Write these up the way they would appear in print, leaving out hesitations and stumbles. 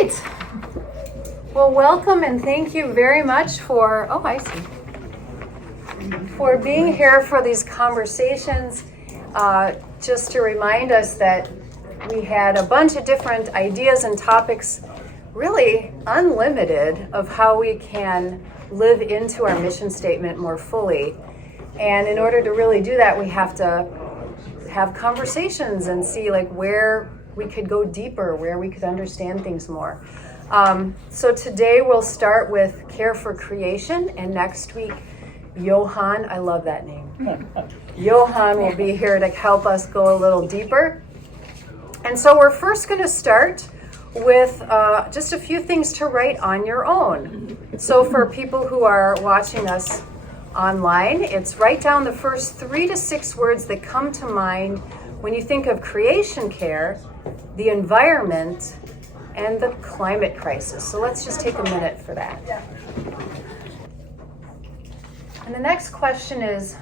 right. Well, welcome and thank you very much for being here for these conversations. Just to remind us that we had a bunch of different ideas and topics, really unlimited, of how we can live into our mission statement more fully. And in order to really do that, we have to have conversations and see like where we could go deeper, where we could understand things more. So today we'll start with Care for Creation, and next week, Johan, I love that name. Johan will be here to help us go a little deeper. And so we're first going to start with just a few things to write on your own. So for people who are watching us online, it's write down the first 3 to 6 words that come to mind when you think of creation care, the environment, and the climate crisis. So let's just take a minute for that. And the next question is,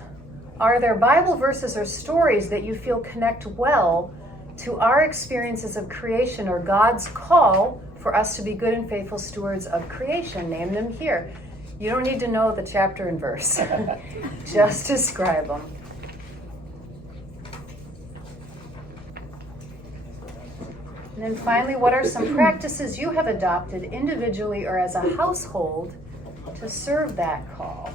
are there Bible verses or stories that you feel connect well to our experiences of creation or God's call for us to be good and faithful stewards of creation? Name them here. You don't need to know the chapter and verse. Just describe them. And then finally, what are some practices you have adopted individually or as a household to serve that call?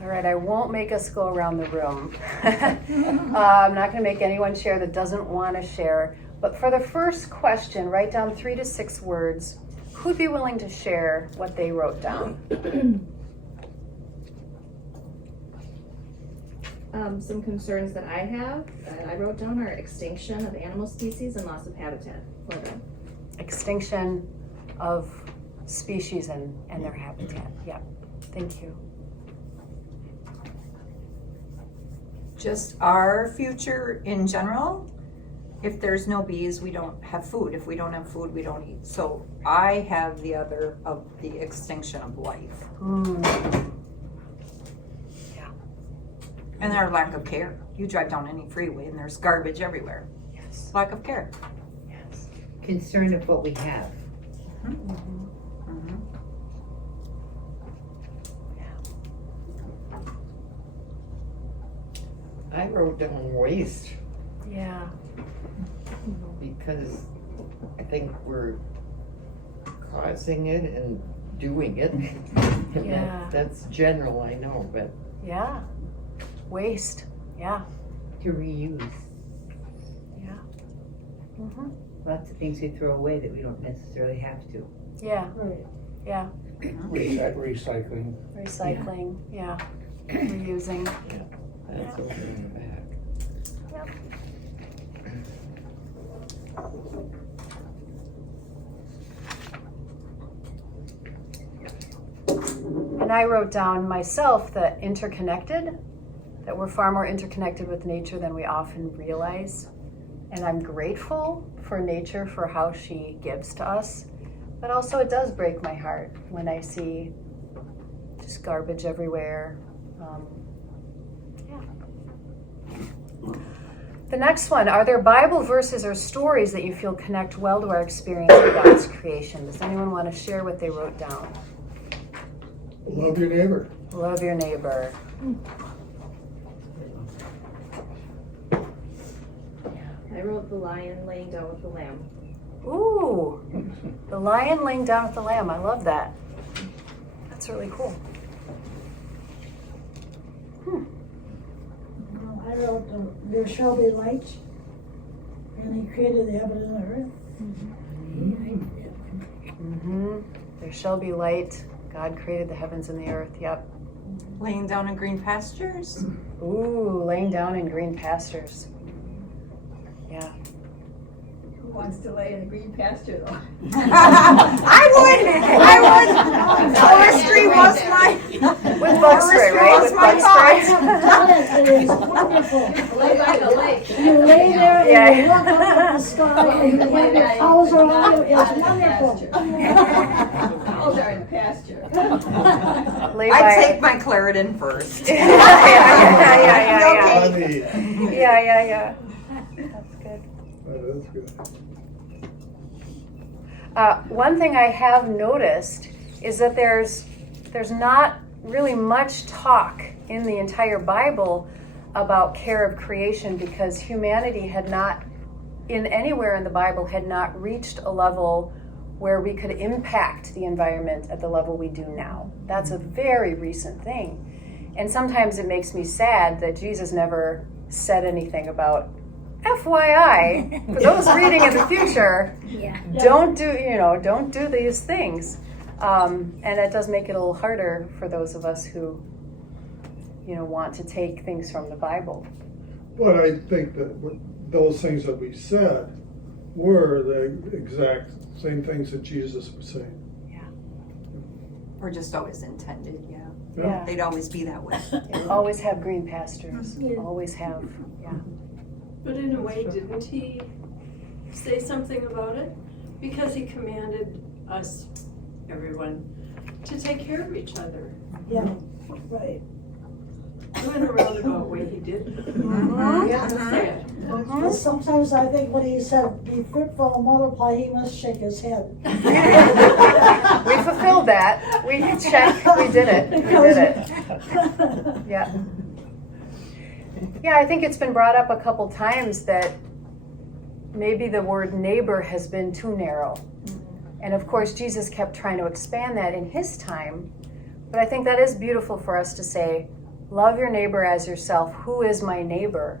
All right, I won't make us go around the room. I'm not going to make anyone share that doesn't want to share. But for the first question, write down 3 to 6 words. Who'd be willing to share what they wrote down? Some concerns that I have, I wrote down, are extinction of animal species and loss of habitat for them. Extinction of species and their habitat. Yeah, thank you. Just our future in general. If there's no bees, we don't have food. If we don't have food, we don't eat. So I have the other of the extinction of life. Yeah. And our lack of care. You drive down any freeway and there's garbage everywhere. Yes. Lack of care. Yes. Concern of what we have. Mm-hmm. Mm-hmm. I wrote down waste Yeah. because I think we're causing it and doing it. And Yeah. that's general, I know, but Yeah. Waste. Yeah. To reuse. Yeah. Mm-hmm. Lots of things we throw away that we don't necessarily have to. Yeah. Right. Yeah. Recycling. Recycling. Yeah. Reusing. that's over in the back. Yep. And I wrote down myself that interconnected, that we're far more interconnected with nature than we often realize. And I'm grateful for nature for how she gives to us. But also it does break my heart when I see just garbage everywhere. The next one, are there Bible verses or stories that you feel connect well to our experience of God's creation? Does anyone want to share what they wrote down? Love your neighbor. Love your neighbor. I wrote the lion laying down with the lamb. Ooh, the lion laying down with the lamb. I love that. That's really cool. I wrote, there shall be light, and he created the heaven and the earth. Mm-hmm. There shall be light. God created the heavens and the earth. Yep. Laying down in green pastures. Ooh, laying down in green pastures. Yeah. Who wants to lay in the green pasture though? I would. Forestry was my. With bug spray, right? With bug spray. It is wonderful. Lay by the lake. You lay there and Yeah. you look up at the sky and you have your towels around you. It's wonderful. Owls are in pasture. Lay I by take my Claritin first. yeah. Funny. Yeah. That's good. That is good. One thing I have noticed is that there's not really much talk in the entire Bible about care of creation, because humanity had not, in anywhere in the Bible, had not reached a level where we could impact the environment at the level we do now. That's a very recent thing. And sometimes it makes me sad that Jesus never said anything about, FYI, for those reading in the future, don't do these things. And that does make it a little harder for those of us who, want to take things from the Bible. But I think that those things that we said were the exact same things that Jesus was saying. Or just always intended, yeah. Yeah. They'd always be that way. Always have green pastures. Yeah. Always have, yeah. But in a way, didn't he say something about it? Because he commanded us, everyone, to take care of each other. Yeah, right. In a roundabout way, he did. Mhm. Just say it. But sometimes I think when he said, be fruitful and multiply, he must shake his head. We fulfilled that. We checked. We did it. We did it. Yeah. Yeah, I think it's been brought up a couple times that maybe the word neighbor has been too narrow. And of course, Jesus kept trying to expand that in his time. But I think that is beautiful for us to say, love your neighbor as yourself. Who is my neighbor?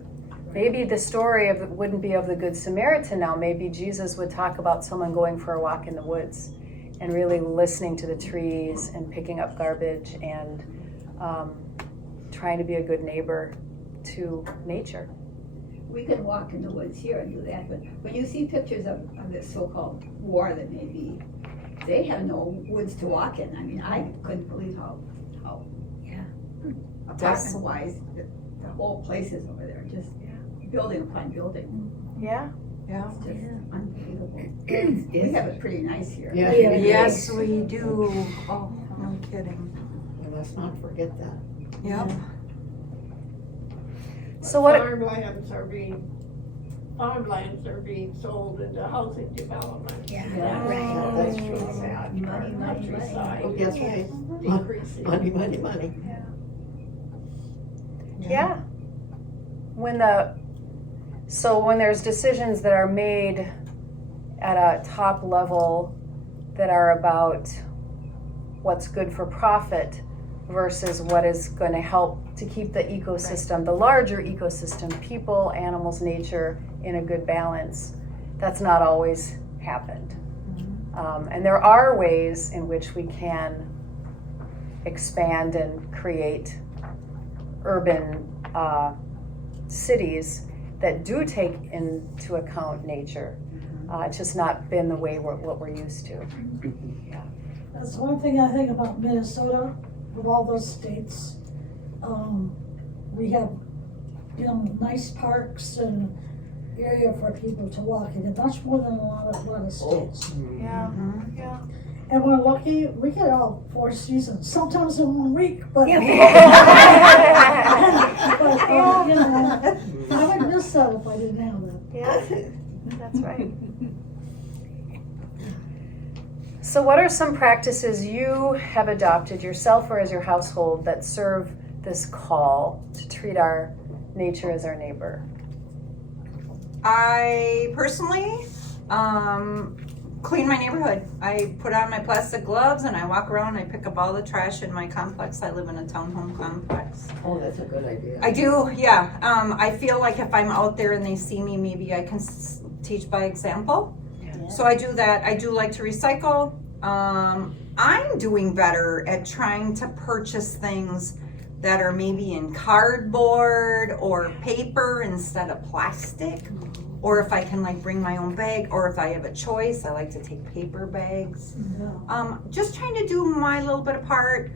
Maybe the story wouldn't be of the Good Samaritan now. Maybe Jesus would talk about someone going for a walk in the woods and really listening to the trees and picking up garbage and trying to be a good neighbor to nature. We could walk in the woods here and do that, but when you see pictures of this so-called war that may be, they have no woods to walk in. I mean, I couldn't believe how apartment-wise, the whole place is over there, just building upon building. Yeah. Yeah. It's just unbelievable. We have it pretty nice here. Yeah. Yes, we do. Oh, no kidding. And let's not forget that. Yep. So what? Farmlands are being sold into housing development. Yeah. That's really sad. Money, money, money. Oh, that's right. Decreasing. Money. Yeah. When there's decisions that are made at a top level that are about what's good for profit versus what is going to help to keep the ecosystem, the larger ecosystem, people, animals, nature, in a good balance, that's not always happened. And there are ways in which we can expand and create urban cities that do take into account nature. It's just not been the way what we're used to. That's one thing I think about Minnesota, of all those states. We have, nice parks and area for people to walk in, and much more than a lot of states. Yeah. And we're lucky, we get all 4 seasons, sometimes in 1 week, but, but I would miss that if I didn't have that. Yeah, that's right. So what are some practices you have adopted yourself or as your household that serve this call to treat our nature as our neighbor? I personally clean my neighborhood. I put on my plastic gloves and I walk around and I pick up all the trash in my complex. I live in a townhome complex. Oh, that's a good idea. I do, yeah. I feel like if I'm out there and they see me, maybe I can teach by example. So I do that. I do like to recycle. I'm doing better at trying to purchase things that are maybe in cardboard or paper instead of plastic. Or if I can bring my own bag, or if I have a choice, I like to take paper bags. Just trying to do my little bit of part.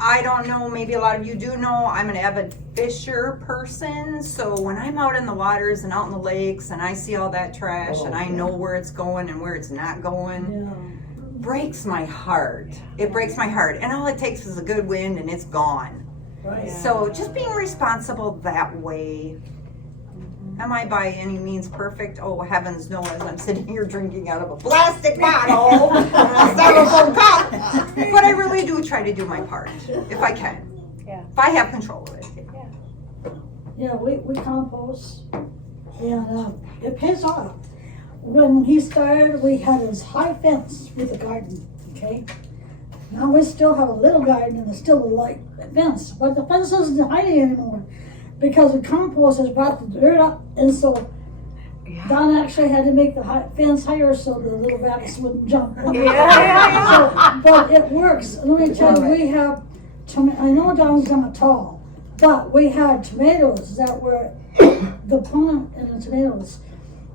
I don't know, maybe a lot of you do know, I'm an avid fisher person, so when I'm out in the waters and out in the lakes and I see all that trash and I know where it's going and where it's not going, breaks my heart. It breaks my heart. And all it takes is a good wind and it's gone. Right. So just being responsible that way. Am I by any means perfect? Oh, heavens no, as I'm sitting here drinking out of a plastic bottle, a styrofoam cup. But I really do try to do my part, if I can. Yeah. If I have control of it. Yeah, we compost, and it pays off. When he started, we had this high fence with a garden, okay? Now we still have a little garden and it's still a light fence, but the fence isn't hiding anymore because the compost has brought the dirt up, and so Don actually had to make the fence higher so the little rabbits wouldn't jump. So, but it works. Let me tell you, we have, I know Don's not tall, but we had tomatoes that were, the plant and the tomatoes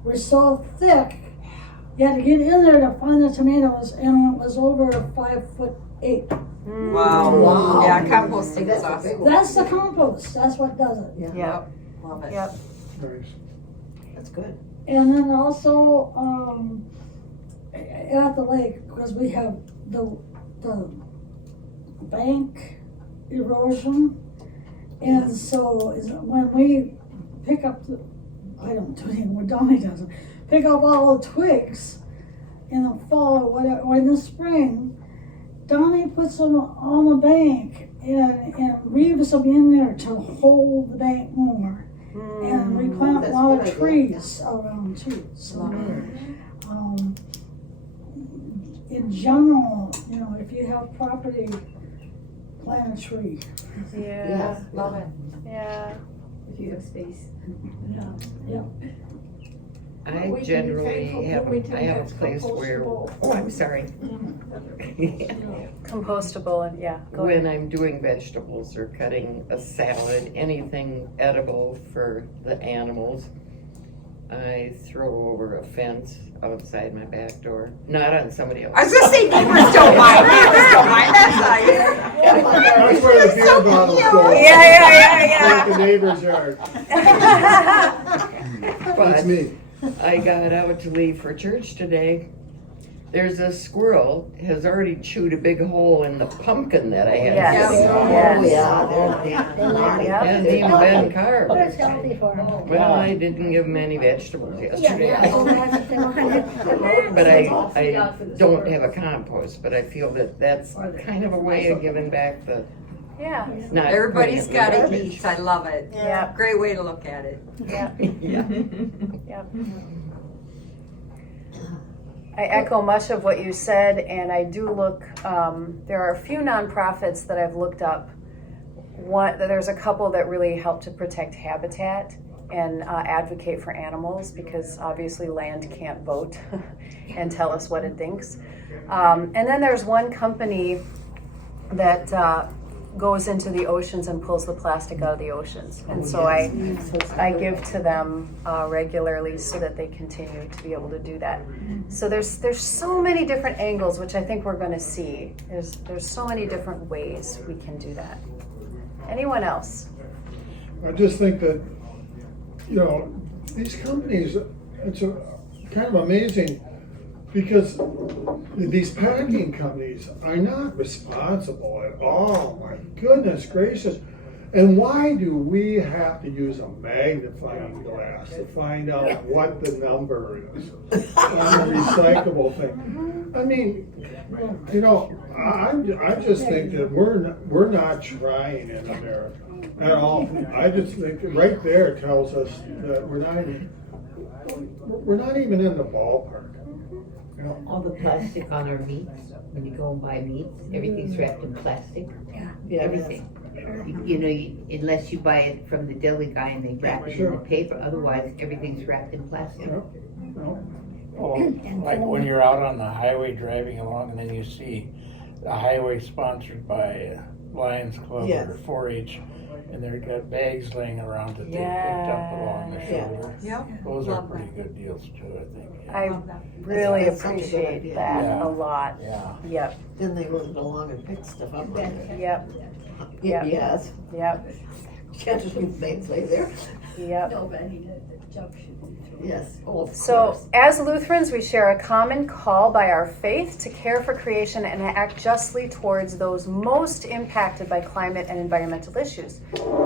were so thick, you had to get in there to find the tomatoes, and it was over 5'8". Wow. Wow. Yeah, composting is awesome. That's the compost, that's what does it. Yep. Love it. Yep. Nice. That's good. And then also, at the lake, because we have the bank erosion, and so when we pick up the, I don't do it anymore, Donnie doesn't, pick up all the twigs in the fall or whatever, or in the spring, Donnie puts them on the bank and weaves them in there to hold the bank more. And we plant a That's lot good of trees around too, so. In general, you know, if you have property, plant a tree. Yeah. Love it. Yeah. If you have space. I generally have, I have a place where, oh, I'm sorry. Compostable and yeah. Go ahead. When I'm doing vegetables or cutting a salad, anything edible for the animals, I throw over a fence outside my back door, not on somebody else. I was gonna say neighbors don't mind. Neighbors don't mind. That's nice. That's where the beer bottles go. Yeah. Like the neighbor's yard. That's But me. I got out to leave for church today. There's a squirrel has already chewed a big hole in the pumpkin that I had. Yes. sitting. Yes. It hasn't even been carved. It's healthy for them. Well, I didn't give him any vegetables yesterday. But I don't have a compost, but I feel that that's kind of a way of giving back the, Yeah. not. Everybody's putting it in got the to garbage. eat. I love it. Yeah. Great way to look at it. Yeah. Yeah. Yep. I echo much of what you said, and I do look, there are a few nonprofits that I've looked up. There's a couple that really help to protect habitat and advocate for animals, because obviously land can't vote and tell us what it thinks. And then there's one company that goes into the oceans and pulls the plastic out of the oceans. And so I give to them regularly so that they continue to be able to do that. So there's so many different angles, which I think we're going to see. There's so many different ways we can do that. Anyone else? I just think that, you know, these companies, it's kind of amazing, because these packing companies are not responsible at all. My goodness gracious. And why do we have to use a magnifying glass to find out what the number is on the recyclable thing? I mean, you know, I just think that we're not trying in America at all. I just think right there tells us that we're not even in the ballpark. You know? All the plastic on our meats, when you go and buy meats, everything's wrapped in plastic. Yeah. Everything. You know, unless you buy it from the deli guy and they wrap it in the paper, otherwise everything's wrapped in plastic. Well, like when you're out on the highway driving along and then you see a highway sponsored by Lions Club or 4-H, and they've got bags laying around that they picked up along the shoulder. Yep. Those are pretty good deals too, I think. I really That's such a good appreciate idea. that Yeah. a lot. Yeah. Yep. Then they wouldn't go along and pick stuff up on there. Yep. Yep. Yes. Yep. Can't just leave things like there. Yep. No, but I mean, the jump should be through. Yes, oh, of So, course. as Lutherans, we share a common call by our faith to care for creation and act justly towards those most impacted by climate and environmental issues.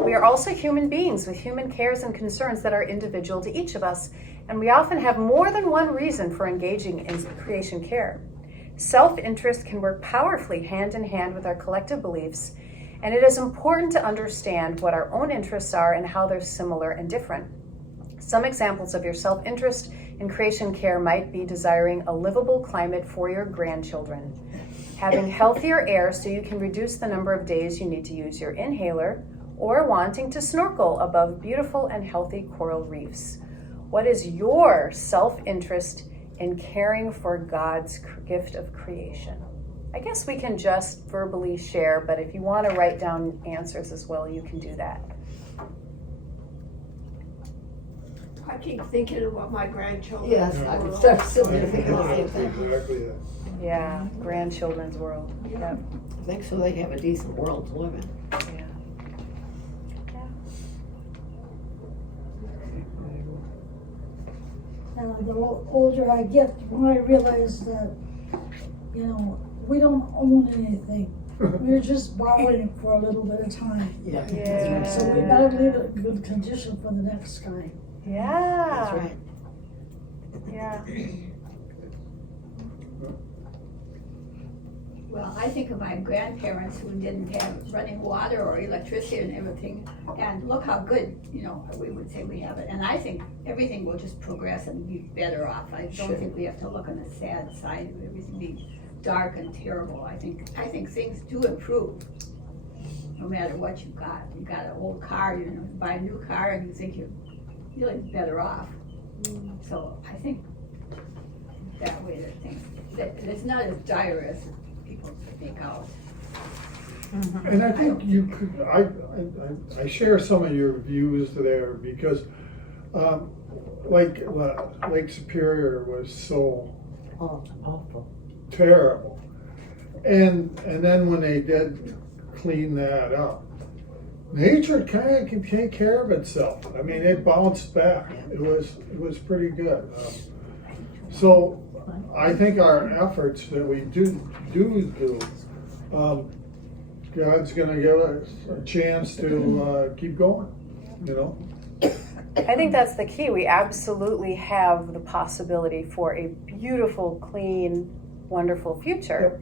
We are also human beings with human cares and concerns that are individual to each of us, and we often have more than one reason for engaging in creation care. Self-interest can work powerfully hand in hand with our collective beliefs, and it is important to understand what our own interests are and how they're similar and different. Some examples of your self-interest in creation care might be desiring a livable climate for your grandchildren, having healthier air so you can reduce the number of days you need to use your inhaler, or wanting to snorkel above beautiful and healthy coral reefs. What is your self-interest in caring for God's gift of creation? I guess we can just verbally share, but if you want to write down answers as well, you can do that. I keep thinking about my grandchildren. Yes, I would start sitting there thinking the same thing. Exactly that. Yeah, grandchildren's world. Yep. I think so they have a decent world to live in. Yeah. The older I get, the more I realize that, we don't own anything. We're just borrowing for a little bit of time. Yeah. Yeah. So we better leave it in good condition for the next guy. Yeah. That's right. Yeah. Well, I think of my grandparents who didn't have running water or electricity and everything, and look how good, we would say we have it. And I think everything will just progress and be better off. I don't think we have to look on the sad side of everything being dark and terrible. I think things do improve, no matter what you've got. You got an old car, you buy a new car and you think you're really better off. So I think that way that it's not as dire as people make out. And I think you could, I share some of your views there because, like Lake Superior was so Oh, awful. terrible. And then when they did clean that up, nature kind of can take care of itself. I mean, it bounced back. It was pretty good. So I think our efforts that we do, God's going to give us a chance to keep going. I think that's the key. We absolutely have the possibility for a beautiful, clean, wonderful future.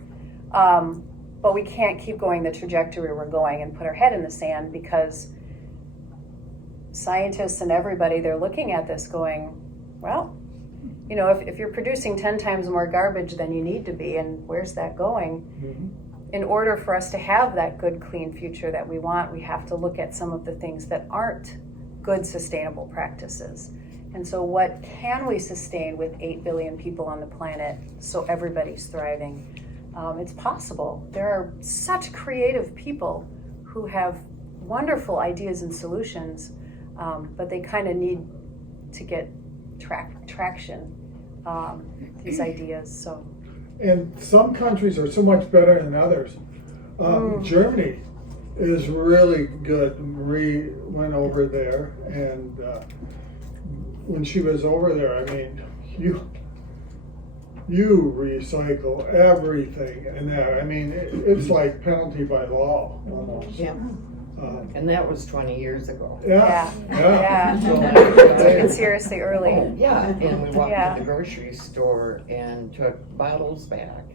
But we can't keep going the trajectory we're going and put our head in the sand, because scientists and everybody, they're looking at this going, well, if you're producing 10 times more garbage than you need to be, and where's that going? Mm-hmm. In order for us to have that good, clean future that we want, we have to look at some of the things that aren't good, sustainable practices. And so what can we sustain with 8 billion people on the planet so everybody's thriving? It's possible. There are such creative people who have wonderful ideas and solutions, but they kind of need to get traction, these ideas. So. And some countries are so much better than others. Germany is really good. Marie went over there, and when she was over there, I mean, you recycle everything and that. I mean, it's like penalty by law almost. Yeah. And that was 20 years ago. Yeah. So, Took it seriously early. Yeah. And we walked Yeah. to the grocery store and took bottles back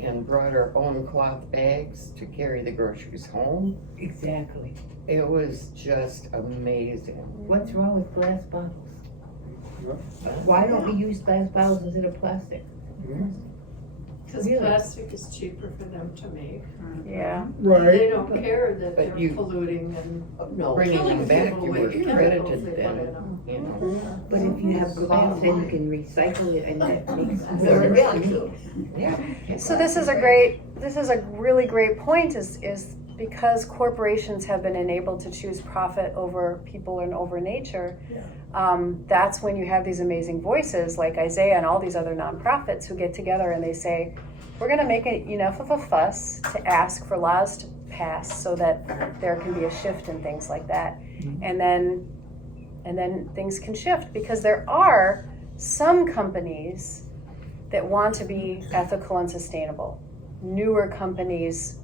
and brought our own cloth bags to carry the groceries home. Exactly. It was just amazing. What's wrong with glass bottles? Why don't we use glass bottles instead of plastic? Because plastic is cheaper for them to make. Yeah. They right. don't care that But they're you- polluting and No. Bringing killing them back, people you with were chemicals credited they put in then, them. you know. But if you have glass, then you can recycle it, and that makes Very more good, sense. too. Yeah. So this is a really great point, is because corporations have been enabled to choose profit over people and over nature. That's when you have these amazing voices like Isaiah and all these other nonprofits who get together and they say, we're going to make enough of a fuss to ask for laws to passed so that there can be a shift in things like that. And then things can shift, because there are some companies that want to be ethical and sustainable. Newer companies,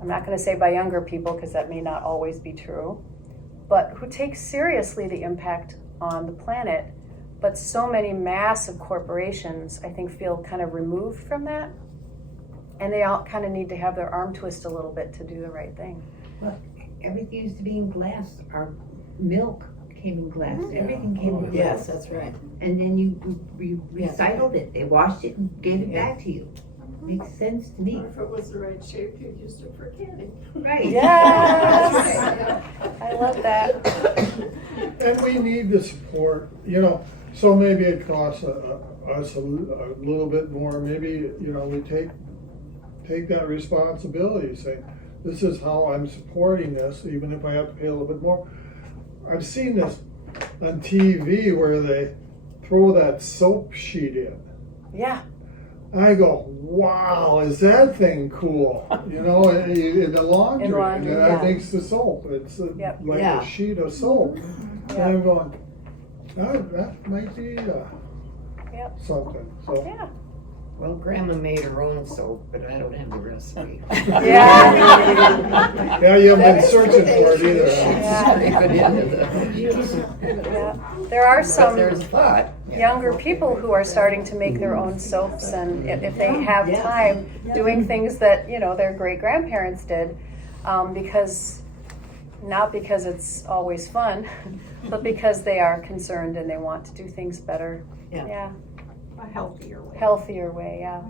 I'm not going to say by younger people because that may not always be true, but who take seriously the impact on the planet. But so many massive corporations, I think, feel kind of removed from that. And they all kind of need to have their arm twist a little bit to do the right thing. Everything used to be in glass. Our milk came in glass. Everything came in glass. Yes, that's right. And then you recycled it. They washed it and gave it back to you. Makes sense to me. Or if it was the right shape, you used it for candy. Right. Yes! I love that. And we need the support, you know, so maybe it costs us a little bit more, maybe, you know, we take that responsibility, saying, this is how I'm supporting this, even if I have to pay a little bit more. I've seen this on TV where they throw that soap sheet in. Yeah. I go, wow, is that thing cool? You know, in the laundry, In laundry, and yeah. that makes the soap. It's Yep. like Yeah. a sheet of soap. And I'm going, that might be Yep. something. So Yeah. Well, Grandma made her own soap, but I don't have the recipe. Yeah. yeah, you haven't been searching for it either. Yeah. Scrape it into the, Yeah. There are but some there's a thought. younger people who are starting to make their own soaps, and if they have time, doing things that, you know, their great grandparents did, because not because it's always fun, but because they are concerned and they want to do things better. Yeah. A healthier way. Healthier way, yeah.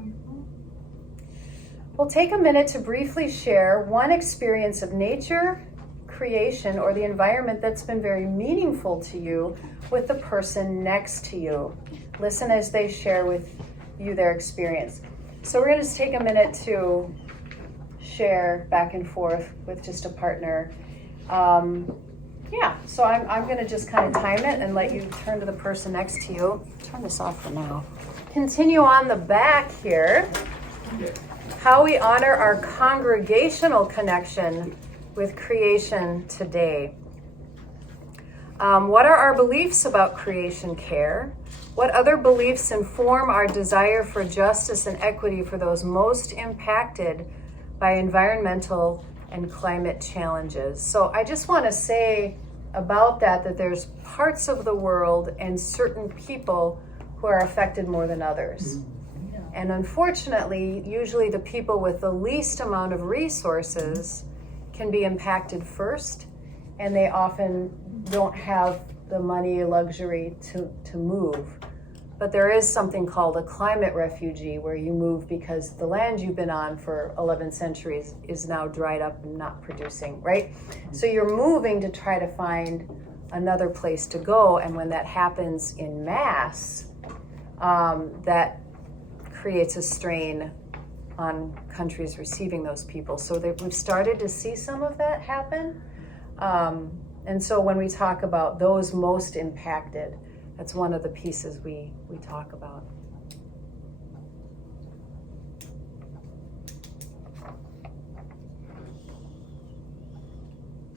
We'll take a minute to briefly share one experience of nature, creation, or the environment that's been very meaningful to you with the person next to you. Listen as they share with you their experience. So we're going to take a minute to share back and forth with just a partner. So I'm going to just kind of time it and let you turn to the person next to you. Turn this off for now. Continue on the back here. How we honor our congregational connection with creation today. What are our beliefs about creation care? What other beliefs inform our desire for justice and equity for those most impacted by environmental and climate challenges? So I just want to say about that there's parts of the world and certain people who are affected more than others. And unfortunately, usually the people with the least amount of resources can be impacted first, and they often don't have the money or luxury to move. But there is something called a climate refugee, where you move because the land you've been on for 11 centuries is now dried up and not producing, right? So you're moving to try to find another place to go, and when that happens in mass, that creates a strain on countries receiving those people. So we've started to see some of that happen. And so when we talk about those most impacted, that's one of the pieces we talk about.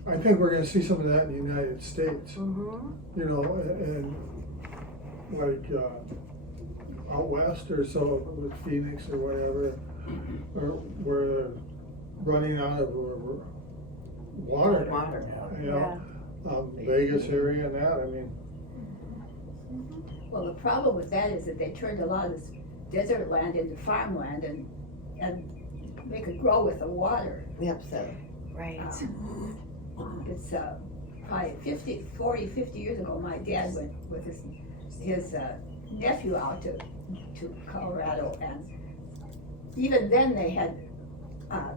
I think we're going to see some of that in the United States. Mm-hmm. You know, and like out west or so with Phoenix or whatever, or we're running out of water. You know, Vegas area and that. I mean. Well, the problem with that is that they turned a lot of this desert land into farmland, and they could grow with the water. Yep, so. Right. It's probably 40, 50 years ago, my dad went with his nephew out to Colorado, and even then they had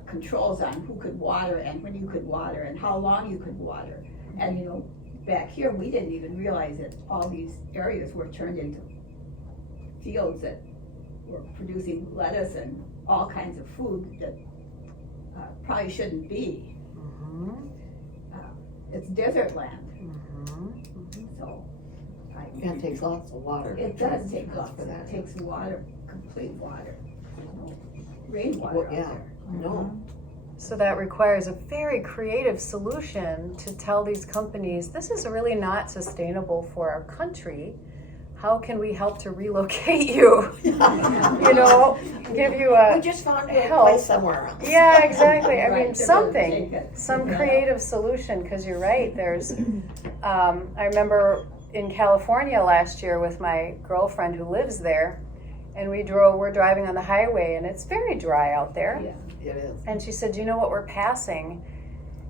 controls on who could water and when you could water and how long you could water. And you know, back here we didn't even realize that all these areas were turned into fields that were producing lettuce and all kinds of food that probably shouldn't be. Mm-hmm. It's desert land. Mm-hmm. So And it takes lots of water. it does take lots for of that. It takes water, complete water. There's no rainwater Well, out yeah, there. no. So that requires a very creative solution to tell these companies, this is really not sustainable for our country. How can we help to relocate you? You know, give you a We just found you a help. place somewhere else. Yeah, exactly. I Right, mean, they're something, gonna take it. some Yeah. creative solution, because you're right, there's, I remember in California last year with my girlfriend who lives there, and we're driving on the highway, and it's very dry out there. Yeah. It is. And she said, you know what we're passing?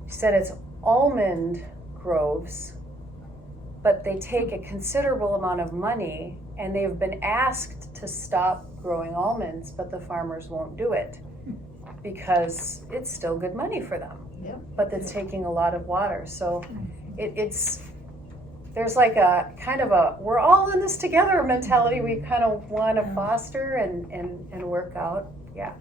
She said it's almond groves, but they take a considerable amount of money, and they've been asked to stop growing almonds, but the farmers won't do it because it's still good money for them. Yep. But it's taking a lot of water. So there's like a kind of a we're all in this together mentality we kind of want to foster and work out. Yeah.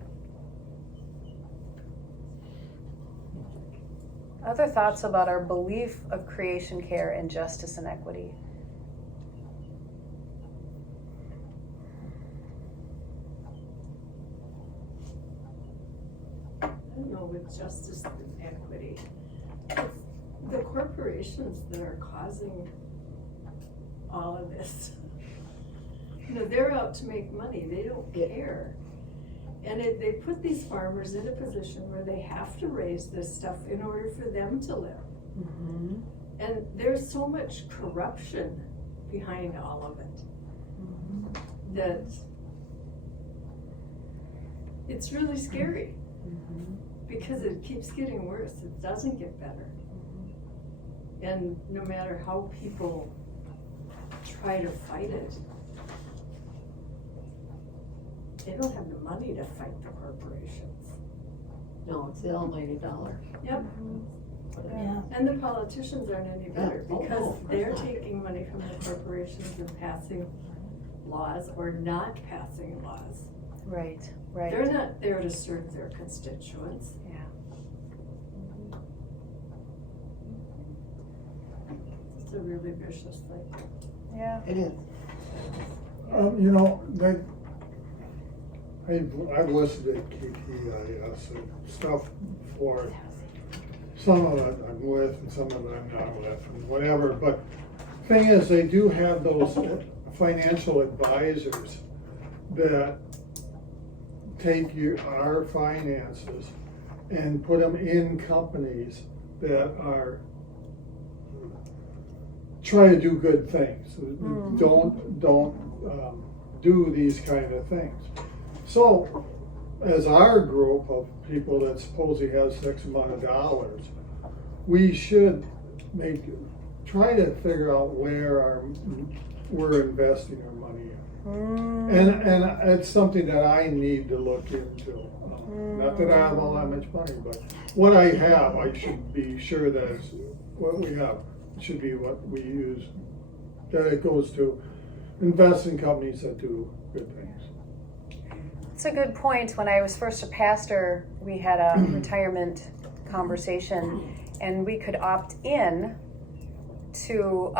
Other thoughts about our belief of creation care and justice and equity? I don't know, with justice and equity, the corporations that are causing all of this, you know, they're out to make money, they don't care. And they put these farmers in a position where they have to raise this stuff in order for them to live. Mm-hmm. And there's so much corruption behind all of it that it's really scary because it keeps getting worse. It doesn't get better. And no matter how people try to fight it, they don't have the money to fight the corporations. No, it's the almighty dollar. Yep. Yeah. And the politicians aren't any better Yeah. Oh, because no, of course they're not. taking money from the corporations and passing laws or not passing laws. Right, They're right. not there to serve their constituents. Yeah. It's a really vicious cycle. Yeah. It is. You know, I've listened to KTIS and stuff before. Some of it I'm with and some of it I'm not with and whatever, but thing is, they do have those financial advisors that take our finances and put them in companies that are try to do good things. Don't do these kind of things. So, as our group of people that supposedly has X amount of dollars, we should try to figure out where we're investing our money in. And it's something that I need to look into. Not that I have all that much money, but what I have, I should be sure that it's what we have should be what we use, that it goes to invest in companies that do good things. It's a good point. When I was first a pastor, we had a retirement conversation, and we could opt in to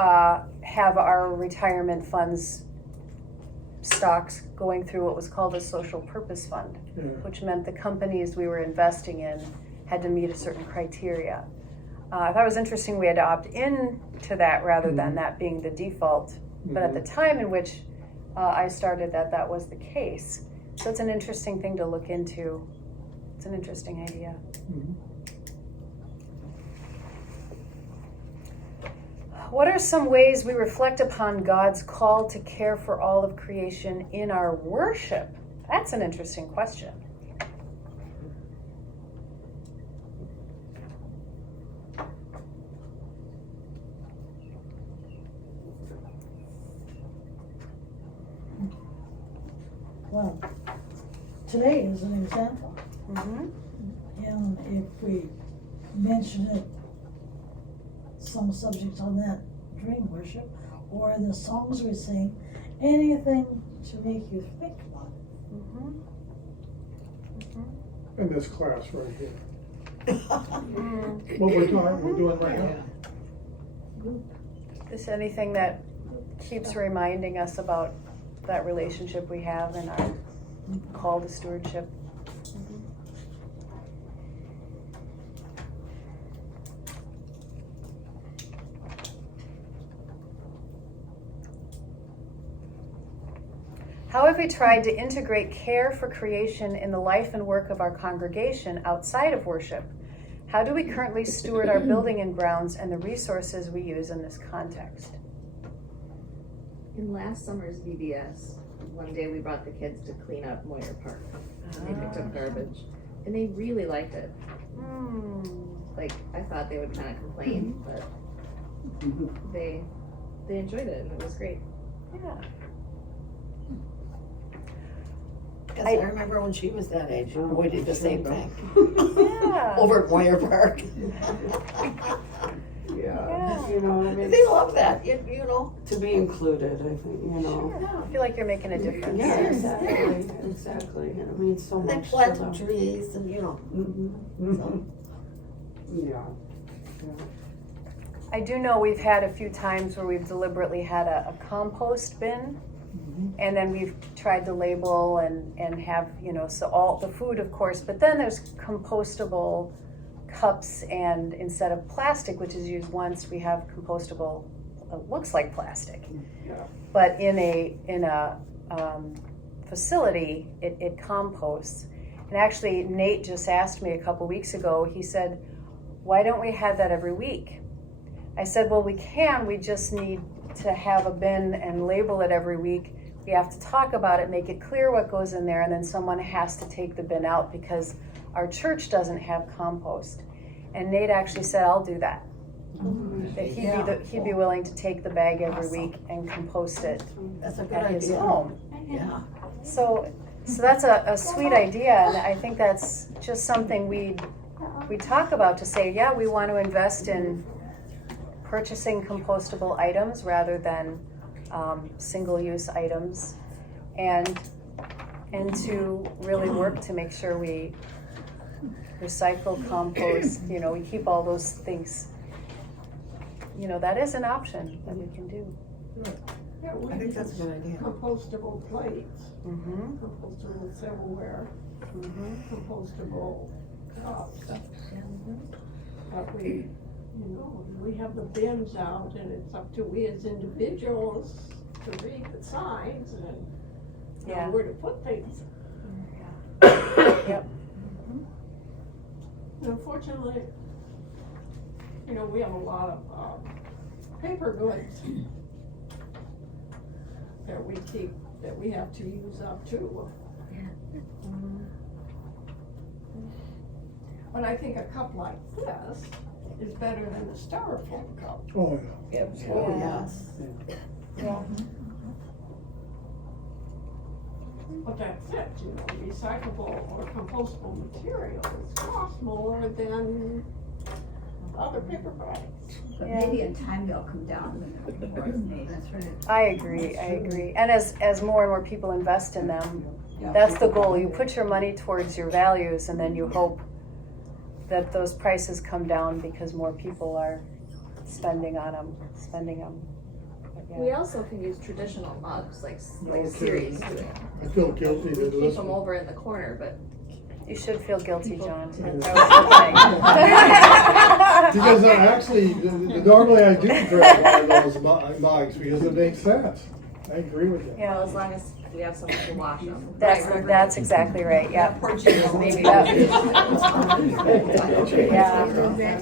have our retirement funds stocks going through what was called a social purpose fund, Yeah. which meant the companies we were investing in had to meet a certain criteria. I thought it was interesting we had to opt in to that rather than that being the default. But at the time in which I started that was the case. So it's an interesting thing to look into. It's an interesting idea. What are some ways we reflect upon God's call to care for all of creation in our worship? That's an interesting question. Well, today is an example, Mm-hmm. and if we mention it, some subjects on that during worship, or the songs we sing, anything to make you think about it. Mm-hmm. In this class right here. What we're doing right now. Is anything that keeps reminding us about that relationship we have and our call to stewardship? How have we tried to integrate care for creation in the life and work of our congregation outside of worship? How do we currently steward our building and grounds and the resources we use in this context? In last summer's VBS, one day we brought the kids to clean up Moyer Park. They picked up garbage, and they really liked it. Like, I thought they would kind of complain, but they enjoyed it, and it was great. Yeah. Because I remember when she was that age, we did the same thing. Yeah. Over at Moyer Park. Yeah. You know, I mean, They love that, you know. to be included, I think, you know. I feel like you're making a difference. Yeah, exactly. And it means so They much to plant some them. trees and, you know. So, Yeah. I do know we've had a few times where we've deliberately had a compost bin, and then we've tried to label and have, you know, so all the food, of course, but then there's compostable cups, and instead of plastic, which is used once, we have compostable, looks like plastic. But in a facility, it composts. And actually, Nate just asked me a couple weeks ago, he said, why don't we have that every week? I said, well, we can, we just need to have a bin and label it every week. We have to talk about it, make it clear what goes in there, and then someone has to take the bin out because our church doesn't have compost. And Nate actually said, I'll do that. That he'd be willing to take the bag every week and compost it that's a good at his idea. home. Yeah. So that's a sweet idea, and I think that's just something we talk about, to say, yeah, we want to invest in purchasing compostable items rather than single-use items, and to really work to make sure we recycle, compost, you know, we keep all those things. You know, that is an option that we can do. Yeah, we I think that's a good idea. compostable plates, Mm-hmm. compostable silverware, compostable cups. But we, you know, we have the bins out, and it's up to we as individuals to read the signs and know where to put things. Yep. And unfortunately, you know, we have a lot of paper goods that we keep, that we have to use up too. But I think a cup like this is better than the styrofoam cup. Oh, yeah. Absolutely, yes. Yeah. But that's it, you know, recyclable or compostable materials cost more than other paper products. But Yeah. maybe in time they'll come down when they're more made. That's right. I agree. And as more and more people invest in them, that's the goal. You put your money towards your values, and then you hope that those prices come down because more people are spending them. But yeah. We also can use traditional mugs, like Okay. Siri's doing. I feel guilty We to keep this. them over in the corner, but You should feel guilty, John. Yeah. That was Because the thing. actually, normally I do grab one of those mugs because it makes sense. I agree with you. Yeah. well, as long as we have someone to wash them. That's exactly right. Yeah. Maybe. Yeah.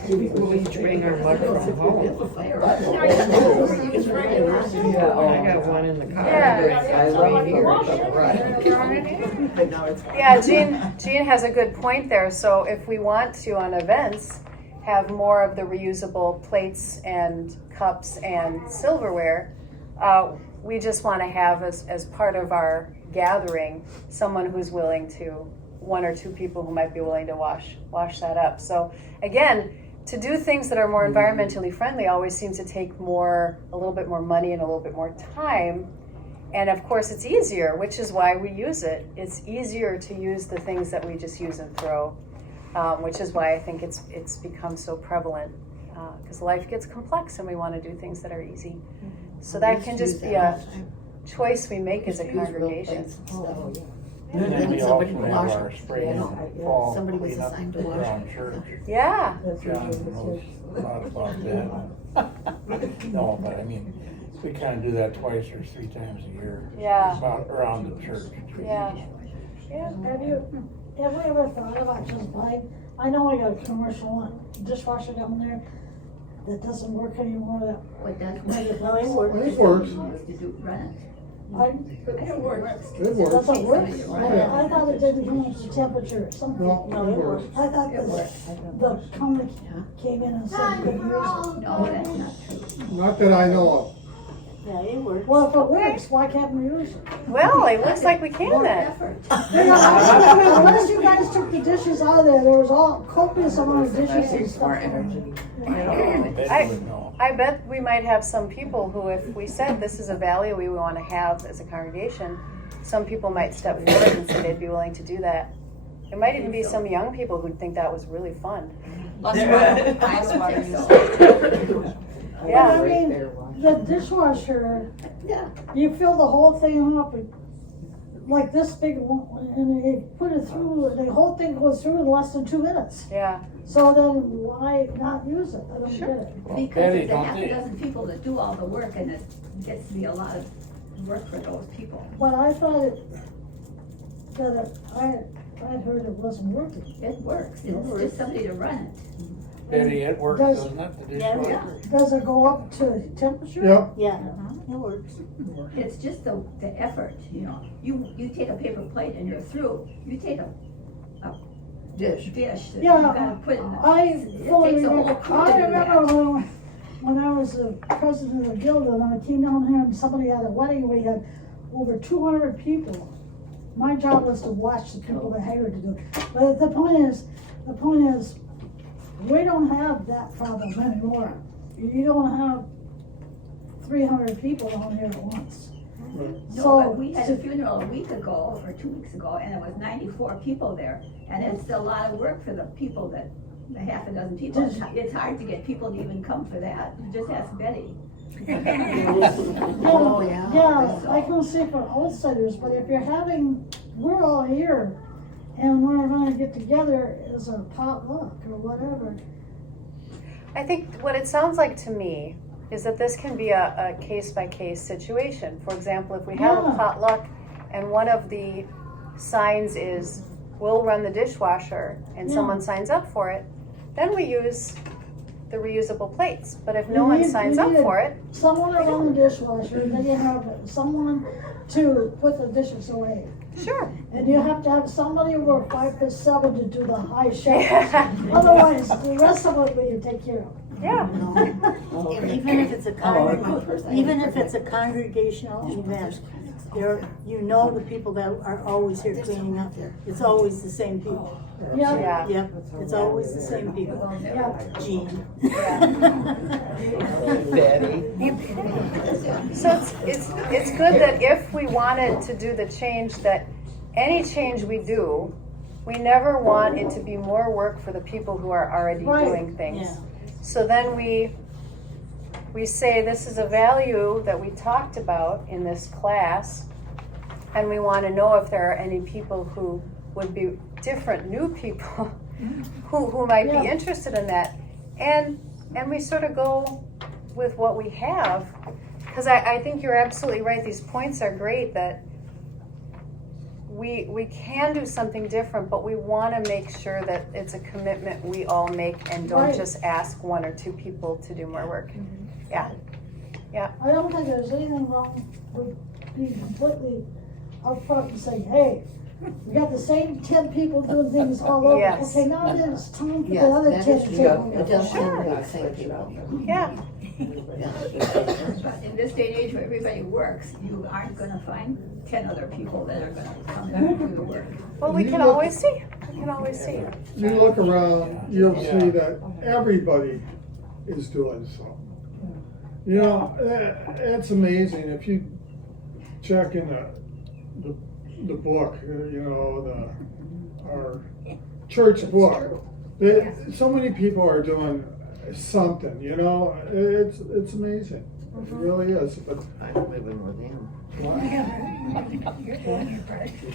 We bring our mug from home. I got one in the car. Yeah. Yeah, Jean has a good point there. So if we want to, on events, have more of the reusable plates and cups and silverware, we just want to have as part of our gathering someone who's willing to, one or two people who might be willing to wash that up. So again, to do things that are more environmentally friendly always seems to take a little bit more money and a little bit more time. And of course it's easier, which is why we use it. It's easier to use the things that we just use and throw, which is why I think it's become so prevalent, because life gets complex and we want to do things that are easy. So that can just be a choice we make as a congregation. And then we also have our spring and fall Somebody was cleanup assigned to wash. around church. Yeah. John knows a lot about that. No, but I mean, We kind of do that twice or 3 times a year. Yeah. About around the church. Yeah. Yeah. Have you ever thought about just buying, I know I got a commercial one, dishwasher down there that doesn't work anymore, that, What does No, it work? It works. To do, run I, It works. It works. doesn't work? Yeah. I thought it didn't come up to temperature or something. No, it works. I thought the company came in and said you could use it. No, that's not true. Not that I know Yeah, it works. Well, if it works, why can't we use it? Well, it looks like we can More then. effort. Unless you guys took the dishes out of there, there was all copious amount of dishes and stuff. I bet we might have some people who, if we said this is a value we want to have as a congregation, some people might step forward and say they'd be willing to do that. There might even be some young people who'd think that was really fun. Yeah, I mean, the dishwasher, Yeah. you fill the whole thing up with, like this big one, and you put it through, the whole thing goes through in less than 2 minutes. Yeah. So then why not use it? I don't get it. Because Betty, it's a don't half they- a dozen people that do all the work, and it gets to be a lot of work for those people. But I thought I heard it wasn't working. It works, it's just somebody to run it. Betty, it works, Does- doesn't it? The Yeah, dishwasher? yeah. Does it go up to temperature? of. Yeah, it works. It's just the effort, you know. You take a paper plate and you're through. You take a dish that you Yeah, gotta put in. I fully takes a whole remember, crew I to do that. remember when I was the president of the guild and I came down here and somebody had a wedding, we had over 200 people. My job was to watch the people they hired to do it. But the point is, we don't have that problem anymore. You don't have 300 people down here at once. No, So, but we had a funeral a week ago, or 2 weeks ago, and it was 94 people there. And it's a lot of work for the people the half a dozen people. It's hard to get people to even come for that. You just ask Betty. Oh, yeah. Yeah, I can see for outsiders, but if we're all here and we're gonna get together as a potluck or whatever. I think what it sounds like to me is that this can be a case-by-case situation. For example, if we have a Yeah. potluck and one of the signs is, we'll run the dishwasher, and Yeah. someone signs up for it, then we use the reusable plates. But if no You one need- signs you up need for it, Someone to run the dishwasher, and then you have someone to put the dishes away. sure. And you have to have somebody who work 5 to 7 to do the high shelves. Otherwise, the rest of it we can take care of. Yeah. And even if it's a congregational event, you know the people that are always here cleaning up. It's always the same people. Yeah, Yeah. Yep, it's always the same people. yeah. Jean. Betty. So it's good that if we wanted to do the change, that any change we do, we never want it to be more work for the people who are already Right. doing things. Yeah. So then we say this is a value that we talked about in this class, and we want to know if there are any people who would be different, new people who might be Yeah. interested in that. And we sort of go with what we have, because I think you're absolutely right. These points are great, that we can do something different, but we want to make sure that it's a commitment we all make and don't Right. just ask 1 or 2 people to do more work. Yeah. I don't think there's anything wrong with being completely upfront and saying, hey, we got the same 10 people doing things all over. Yes. Okay, now then it's time for the Yes, other that 10 is to true. take It over. does tend to be the same people. Yeah. But in this day and age where everybody works, you aren't gonna find 10 other people that are gonna come and do the work. Well, we You can look- always see. We can always see. You look around, you'll see that everybody is doing something. You know, it's amazing if you check in the book, our church book. So many people are doing something, it's amazing. It really is, but I'm living with him.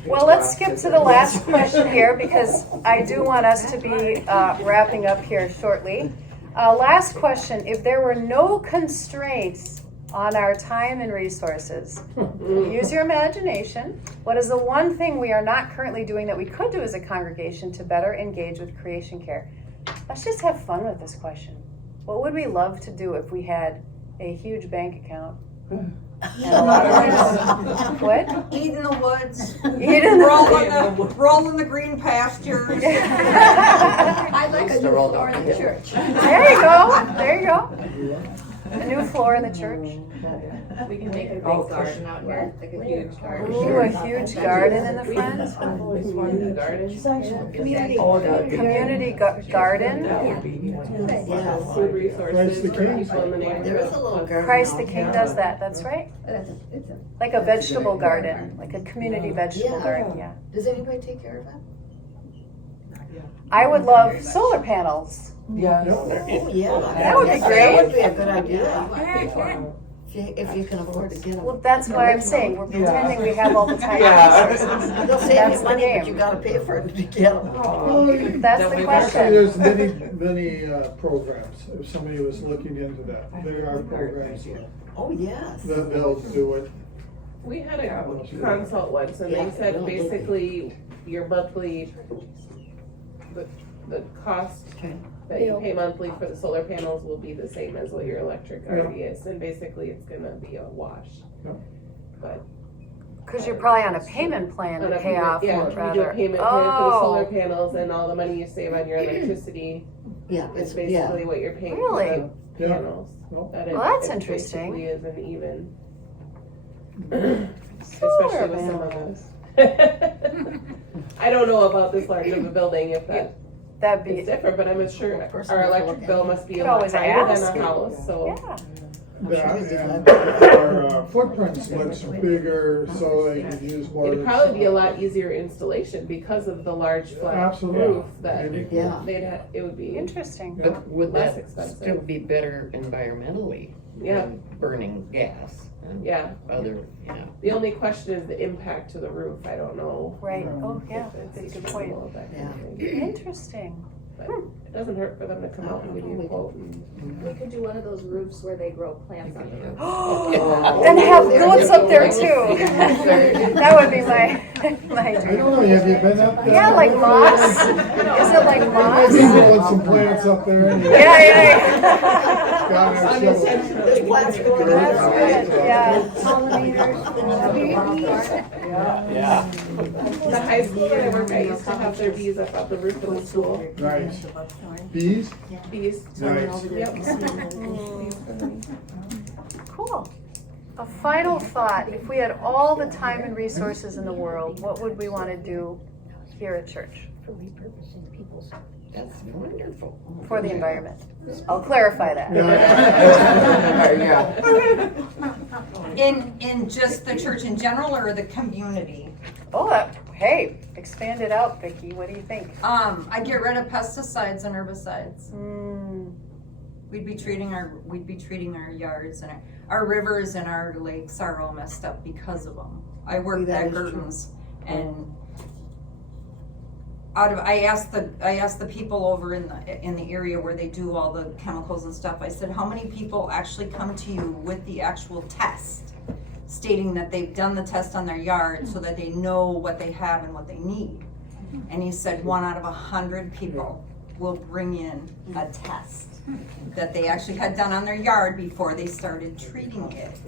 Well, let's skip to the last question here, because I do want us to be wrapping up here shortly. Last question: if there were no constraints on our time and resources. Use your imagination. What is the one thing we are not currently doing that we could do as a congregation to better engage with creation care? Let's just have fun with this question. What would we love to do if we had a huge bank account? And a lot of what? Eat in the woods, Eat in the roll in the green pastures. I'd like a new floor in the church. There you go. There you go. A new floor in the church. We can make a big garden out here, like a huge garden. Ooh, a huge garden in the front. It's actually. Community. Community garden. Food resources Christ the for King. people in the There neighborhood. is a little garden. Christ the King does that. That's right. It's a, Like a vegetable garden, like a community vegetable garden. Yeah. Does anybody take care of that? I would love solar panels. Oh, yeah. That would be great. That would be a good idea. If you can afford to get them. Well, that's what I'm saying. We're pretending we have all the time and resources. They'll save That's you the money, but you game. gotta pay for it to get them. That's the Actually, question. there's many programs, if somebody was looking into that, there are programs Oh, yes. that they'll do it. We had a consult once and they said basically your monthly, the cost that you pay monthly for the solar panels will be the same as what your electric already is, and basically it's gonna be a wash. Yeah. But Because you're probably on a payment plan on to a pay off yeah, more you do a rather. payment plan for the solar Oh, panels and all the money you save on your electricity Yeah, is it's, basically yeah. what you're paying Really? for the Yeah. panels. Well, That Well, that's it interesting. basically isn't even. solar Especially with some of panels. those. I don't know about this large of a building if that That'd is be, different, but I'm sure our electric bill must be Could a lot always higher ask. than a house, so. yeah. that, and our footprints much bigger, so they can use more. It'd probably be a lot easier installation because of the large flat Absolutely. roof that Yeah. it would be, Interesting. But would Less that expensive. still be better environmentally yeah, than burning gas and yeah. other, The only question is the impact to the roof, I don't know. Right. Oh, yeah. if That's it's a good point. feasible, that kind of thing. Interesting. But it doesn't hurt for them to come out and give you a quote and. We could do one of those roofs where they grow plants on the roof. And have goats up there too. That would be my I dream. don't know, have you been up there? Yeah, like moss. Is it like moss? People with some plants up there. and- Yeah, yeah. God, I'm so- There's plants growing That's everywhere. good. Yeah. Yeah. The high school that I work at used to have their bees up on the roof of the school. Nice. Bees? Bees. Nice. Cool. A final thought. If we had all the time and resources in the world, what would we want to do here at church that's wonderful. for the environment? I'll clarify that. In just the church in general or the community? Oh, hey, expand it out, Vicki. What do you think? I get rid of pesticides and herbicides. Mm, We'd be treating our yards and our rivers and our lakes are all messed up because of them. I worked That at is true. Gerton's and I asked the people over in the area where they do all the chemicals and stuff. I said, how many people actually come to you with the actual test, stating that they've done the test on their yard so that they know what they have and what they need? And he said 1 out of 100 people will bring in a test that they actually had done on their yard before they started treating it.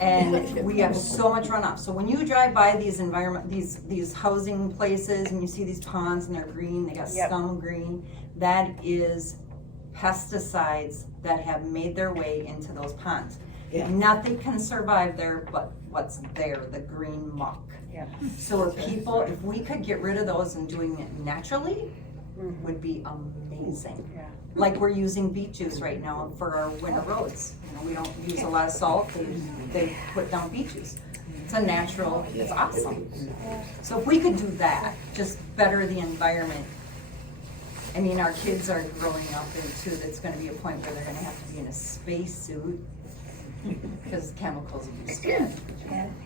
And we have so much runoff. So when you drive by these housing places and you see these ponds and they're green, they got Yep. scum green, that is pesticides that have made their way into those ponds. Yeah. Nothing can survive there but what's there, the green muck. Yeah. So if we could get rid of those and doing it naturally, would be amazing. Yeah. Like we're using beet juice right now for our winter roads. You know, we don't use a lot of salt, they put down beet juice. It's a natural, it's awesome. So if we could do that, just better the environment. I mean, our kids are growing up into, that's gonna be a point where they're gonna have to be in a spacesuit because chemicals abuse skin.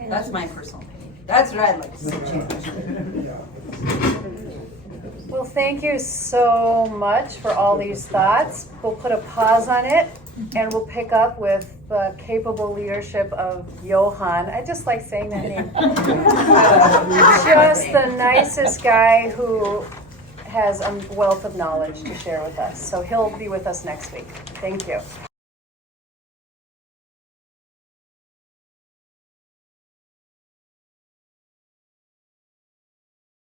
That's my personal opinion. That's what I'd like to see change. Well, thank you so much for all these thoughts. We'll put a pause on it And we'll pick up with the capable leadership of Johan. I just like saying that name. Just the nicest guy who has a wealth of knowledge to share with us. So he'll be with us next week. Thank you.